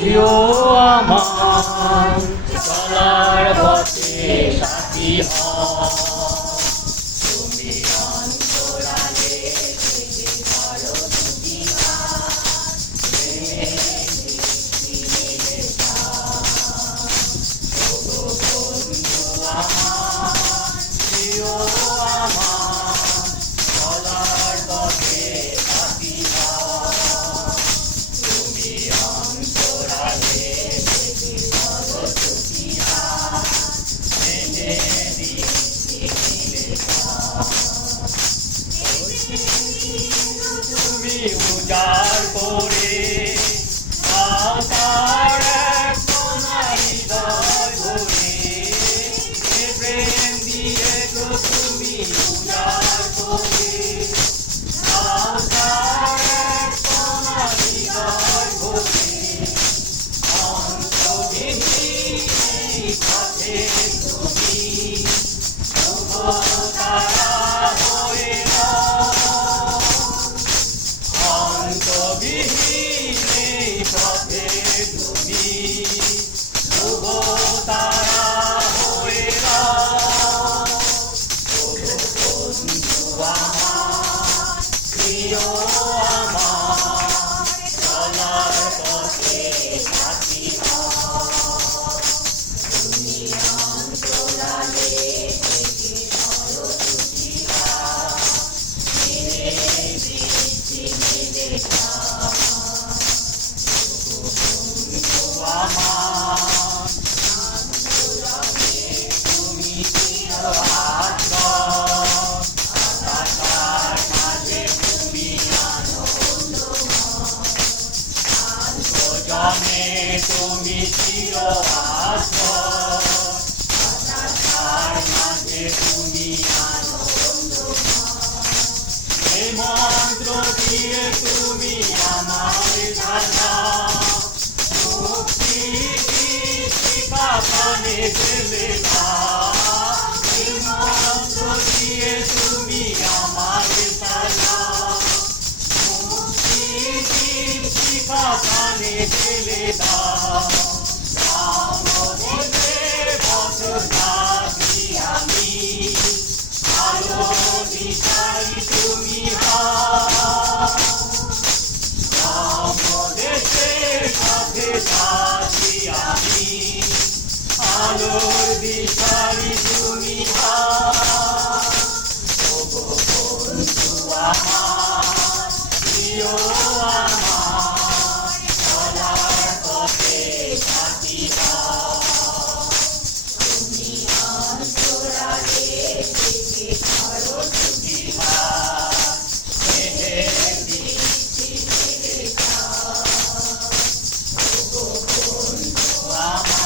প্রিয় আমার চলার পথে সাথী হও। তুমি অন্তরালে থেকে করো প্রতিবাদ, প্রেমে দৃষ্টি মেলে চাও। ওগো বন্ধু আমার, প্রিয় আমার চলার পথে সাথী হও। তুমি অন্তরালে থেকে করো প্রতিবাদ, প্রেমে দৃষ্টি মেলে চাও। তুমি উজাড় করে আকার এক কোণা হৃদয় ভরে, এ প্রেম দিয়েছো তুমি উজাড় করে আকার এক কোণা হৃদয় ভরে। অন্তবিহীন এই পথে তুমি শুভ তারা হয়ে রও। অন্তবিহীন এই পথে তুমি শুভ তারা হয়ে রও। ওগো বন্ধু আমার, প্রিয় আমার চলার পথে সাথী হও। তুমি অন্তরালে থেকে করো প্রতিবাদ, প্রেমে দৃষ্টি মেলে চাও। বন্ধু আমার অন্তরঙ্গে তুমি চির আশ্রয়, হতাশার মাঝে তুমি আনন্দময়। আন্তজনে তুমি চির আশ্রয়, হতাশার মাঝে তুমি আনন্দময়। এ মন্ত্র দিয়ে তুমি আমার সাজাও, মুক্তি দীপিকা প্রাণে ঢেলে দাও। এ মন্ত্র দিয়ে তুমি আমার সাজাও, মুক্তি দীপিকা প্রাণে ঢেলে দাও। রামদেবের পথযাত্রী আমি, আলো দিশারি তুমি হও। রামদেবের পথে যাচ্ছি আমি, আলোর দিশারি তুমি হও। ওগো বন্ধু আমার, প্রিয় আমার চলার পথে সাথী হও। তুমি অন্তরালে থেকে করো প্রতিবাদ, প্রেমে দৃষ্টি মেলে চাও। ওগো বন্ধু আমার